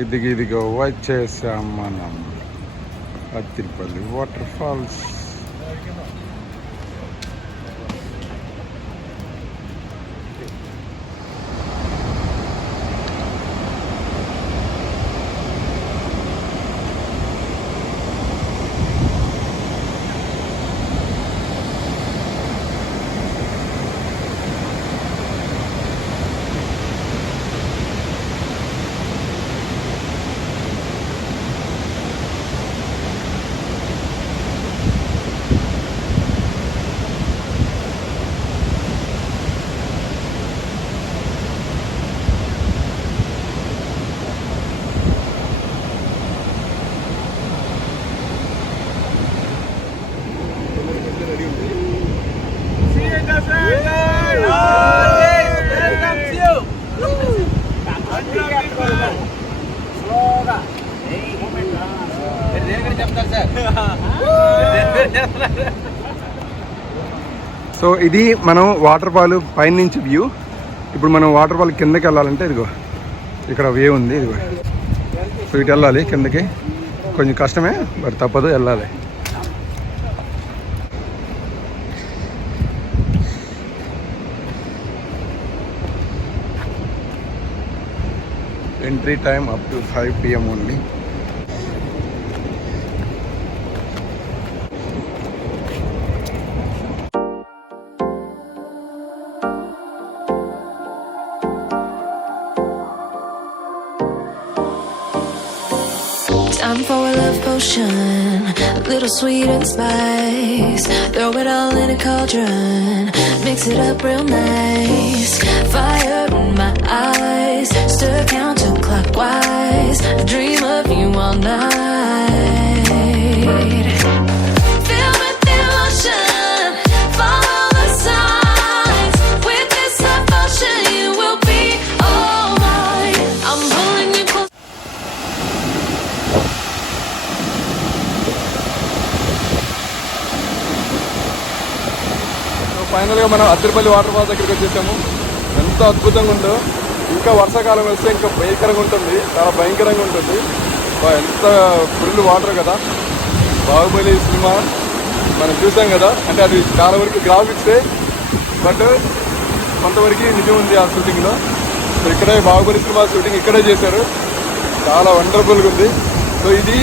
ఇదిగో వచ్చేసాం మనం అత్తిరపల్లి వాటర్ ఫాల్స్. సో ఇది మనం వాటర్ ఫాల్ పైన నుంచి వ్యూ. ఇప్పుడు మనం వాటర్ ఫాల్ కిందకి వెళ్ళాలంటే ఇదిగో ఇక్కడ వ్యూ ఉంది. ఇదిగో సో ఇటు వెళ్ళాలి కిందకి. కొంచెం కష్టమే, బట్ తప్పదు, వెళ్ళాలి. Entry time up to 5 PM only. Time for a love potion, a little sweet and spice. Throw it all in a cauldron, mix it up real nice. Fire in my eyes, stir counterclockwise. I dream of you all night. Filled with emotion, follow the signs. With this devotion, you will be all mine. I'm pulling you close. ఫైనల్గా మనం Athirappilly water falls దగ్గరికి వచ్చేసాము. ఎంత అద్భుతంగా ఉందో. ఇంకా వర్షాకాలం వస్తే ఇంకా భయంకరంగా ఉంటుంది, చాలా భయంకరంగా ఉంటుంది. ఎంత ఫుల్ వాటర్ కదా. బాహుబలి సినిమా మనం చూసాం కదా, అంటే అది చాలా వరకు గ్రాఫిక్సే, బట్ కొంతవరకు నిజం ఉంది ఆ షూటింగ్లో. సో ఇక్కడే బాహుబలి సినిమా షూటింగ్ ఇక్కడే చేశారు. చాలా వండర్ఫుల్గా ఉంది. సో ఇది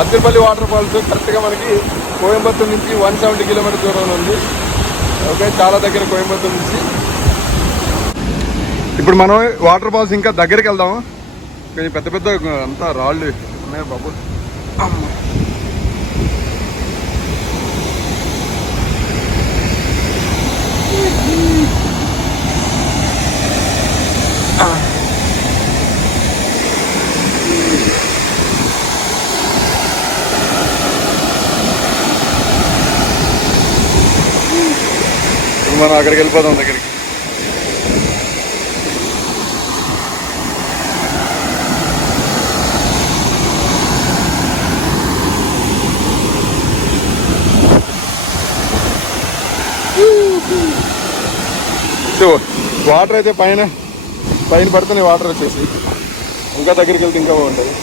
అత్తిరపల్లి వాటర్ ఫాల్స్ కరెక్ట్గా మనకి కోయంబత్తూరు నుంచి 170 కిలోమీటర్ దూరంలో ఉంది. ఓకే, చాలా దగ్గర కోయంబత్తూరు నుంచి. ఇప్పుడు మనం వాటర్ ఫాల్స్ ఇంకా దగ్గరికి వెళ్దాము. కొంచెం పెద్ద పెద్ద అంతా రాళ్ళు ఉన్నాయి బాబు. మనం అక్కడికి వెళ్ళిపోదాం దగ్గరికి. సో వాటర్ అయితే పైన పడుతున్నాయి. వాటర్ వచ్చేసి ఇంకా దగ్గరికి వెళ్తే ఇంకా బాగుంటుంది.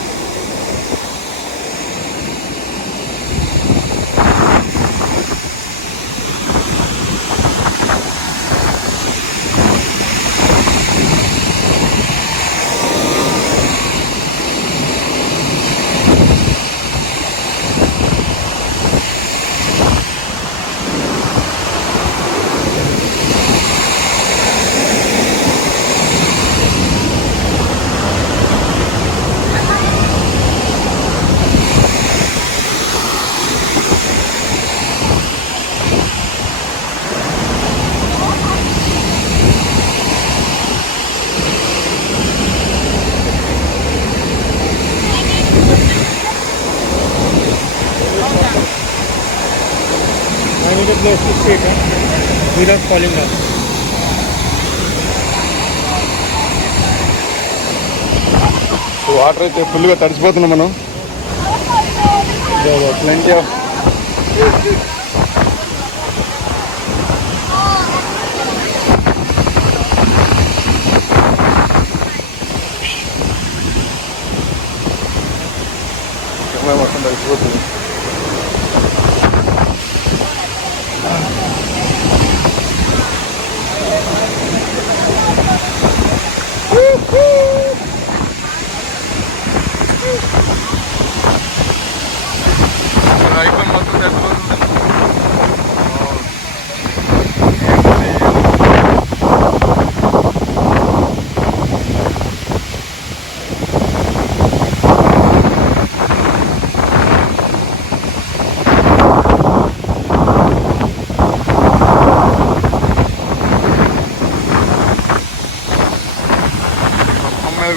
Close to state, without falling down. Water అయితే ఫుల్గా తడిసిపోతున్నాం మనం. ప్లెంటీ ఆఫ్ చూస్తున్నాయి మొత్తం తగ్గిపోతుంది. ఐఫోన్ మొత్తం తగ్గిపోతుంది.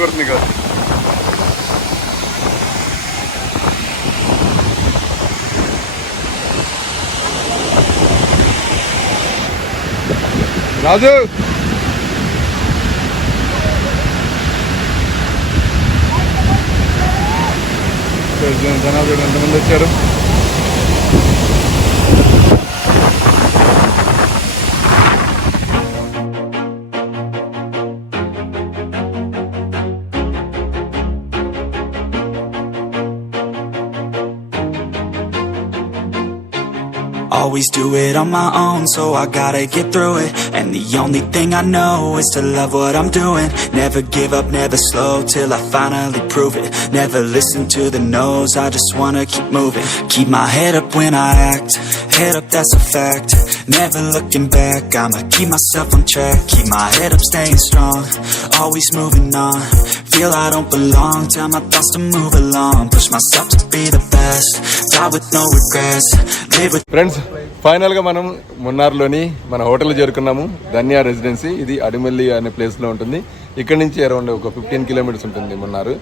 కొడుతుంది కాదు. రాజు జనాలు ఎంతమంది వచ్చారు. Always do it on my own, so I gotta get through it. And the only thing I know is to love what I'm doing. Never give up, never slow, till I finally prove it. Never listen to the no's, I just wanna keep moving. Keep my head up when I act, head up, that's a fact. Never looking back, I'ma keep myself on track. Keep my head up, staying strong, always moving on. Feel I don't belong, tell my thoughts to move along. Push myself to be the best, die with no regrets. Live with friends, ఫైనల్గా మనం మున్నార్లోని మన హోటల్ చేరుకున్నాము. ధన్య రెసిడెన్సీ. ఇది అడిమల్లి అనే ప్లేస్లో ఉంటుంది. ఇక్కడ నుంచి అరౌండ్ ఒక 15 కిలోమీటర్స్ ఉంటుంది మున్నారు.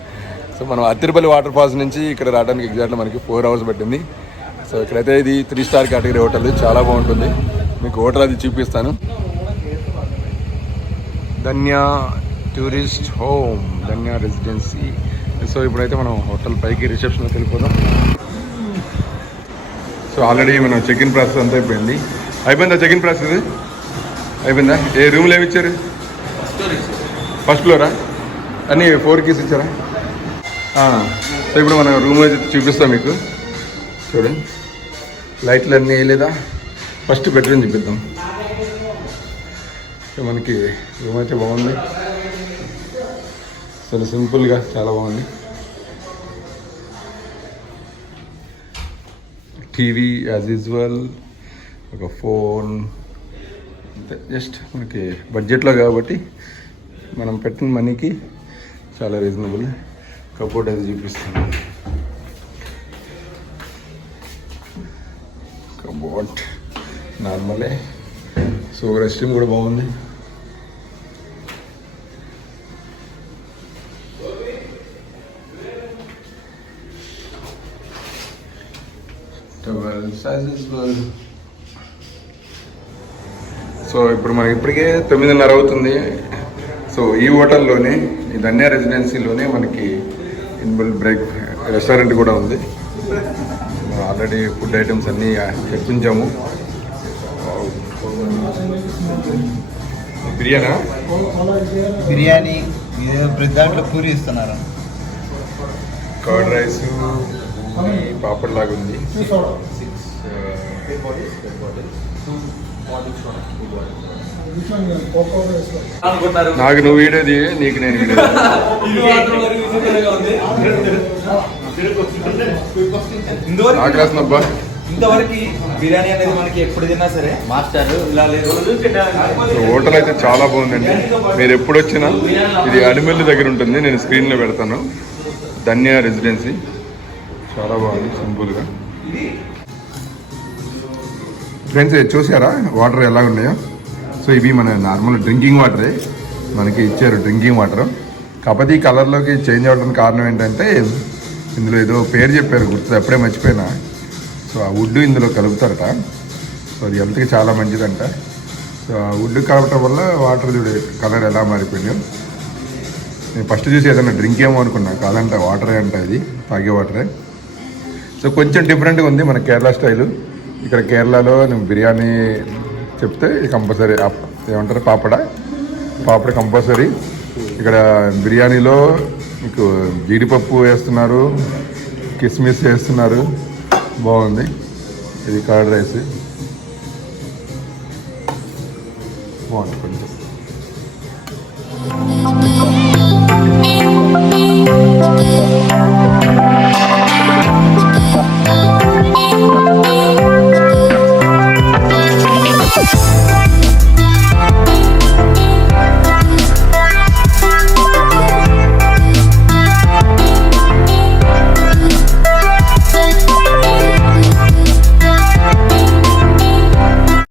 సో మనం అత్తిరపల్లి వాటర్ ఫాల్స్ నుంచి ఇక్కడ రావడానికి ఎగ్జాక్ట్గా మనకి 4 hours పట్టింది. సో ఇక్కడైతే ఇది 3 star కేటగిరీ హోటల్, చాలా బాగుంటుంది. మీకు హోటల్ అది చూపిస్తాను. ధన్య టూరిస్ట్ హోమ్, ధన్య రెసిడెన్సీ. సో ఇప్పుడైతే మనం హోటల్ పైకి రిసెప్షన్కి వెళ్ళిపోదాం. సో ఆల్రెడీ మనం చెక్ ఇన్ ప్రాసెస్ అంతా అయిపోయింది. అయిపోయిందా చెక్ ఇన్ ప్రాసెస్? అయిపోయిందా? ఏ రూమ్లో ఏమి ఇచ్చారు? First flora? అన్నీ 4 keys ఇచ్చారా? సో ఇప్పుడు మనం రూమ్ అయితే చూపిస్తాం మీకు. చూడండి, లైట్లు అన్నీ వేయలేదా? ఫస్ట్ బెడ్రూమ్ చూపిద్దాం. సో మనకి రూమ్ అయితే బాగుంది, చాలా సింపుల్గా చాలా బాగుంది. టీవీ యాజ్ యూజువల్, ఒక ఫోన్, అంతే. జస్ట్ మనకి బడ్జెట్లో కాబట్టి మనం పెట్టిన మనీకి చాలా రీజనబుల్. కబోర్డ్ అది చూపిస్తాను. కబోర్డ్ నార్మలే. సో రెస్ట్ రూమ్ కూడా బాగుంది. సో ఇప్పుడు మనకి ఇప్పటికే 9:30 అవుతుంది. సో ఈ హోటల్లోనే, ఈ ధన్య రెసిడెన్సీలోనే మనకి ఇన్బుల్ బ్రేక్ రెస్టారెంట్ కూడా ఉంది. ఆల్రెడీ ఫుడ్ ఐటమ్స్ అన్నీ తెప్పించాము. బిర్యానీ దాంట్లో పూరి ఇస్తున్నారు. కర్డ్ రైస్, పాపడ్ లాగా ఉంది. నాకు నువ్వు వీడియోది, నీకు నేను వీడియో. నాకు రాసినబ్బా. ఇంతవరకు బిర్యానీ అనేది మనకి ఎప్పుడు తిన్నా సరే మాస్టర్ ఇలా లేదు. హోటల్ అయితే చాలా బాగుందండి. మీరు ఎప్పుడు వచ్చినా ఇది అడిమెల్లి దగ్గర ఉంటుంది. నేను స్క్రీన్లో పెడతాను. ధన్య రెసిడెన్సీ చాలా బాగుంది, సింపుల్గా. ఫ్రెండ్స్ చూసారా వాటర్ ఎలా ఉన్నాయో? సో ఇవి మన నార్మల్ డ్రింకింగ్ వాటరే మనకి ఇచ్చారు, డ్రింకింగ్ వాటర్. కాకపోతే ఈ కలర్లోకి చేంజ్ అవ్వడానికి కారణం ఏంటంటే ఇందులో ఏదో పేరు చెప్పారు, గుర్తు ఎప్పుడే మర్చిపోయినా. సో ఆ వుడ్ ఇందులో కలుపుతారట. సో అది హెల్త్కి చాలా మంచిదంట. సో ఆ వుడ్ కలపటం వల్ల వాటర్ చూడే కలర్ ఎలా మారిపోయిందో. నేను ఫస్ట్ చూసి ఏదైనా డ్రింక్ ఏమో అనుకున్నా, కాదంట వాటరే అంట, ఇది తాగే వాటరే. సో కొంచెం డిఫరెంట్గా ఉంది మన కేరళ స్టైలు. ఇక్కడ కేరళలో నేను బిర్యానీ చెప్తే కంపల్సరీ ఏమంటారు, పాపడ కంపల్సరీ. ఇక్కడ బిర్యానీలో మీకు జీడిపప్పు వేస్తున్నారు, కిస్మిస్ వేస్తున్నారు, బాగుంది. ఇది కర్డ్ రైస్ బాగుంది కొంచెం.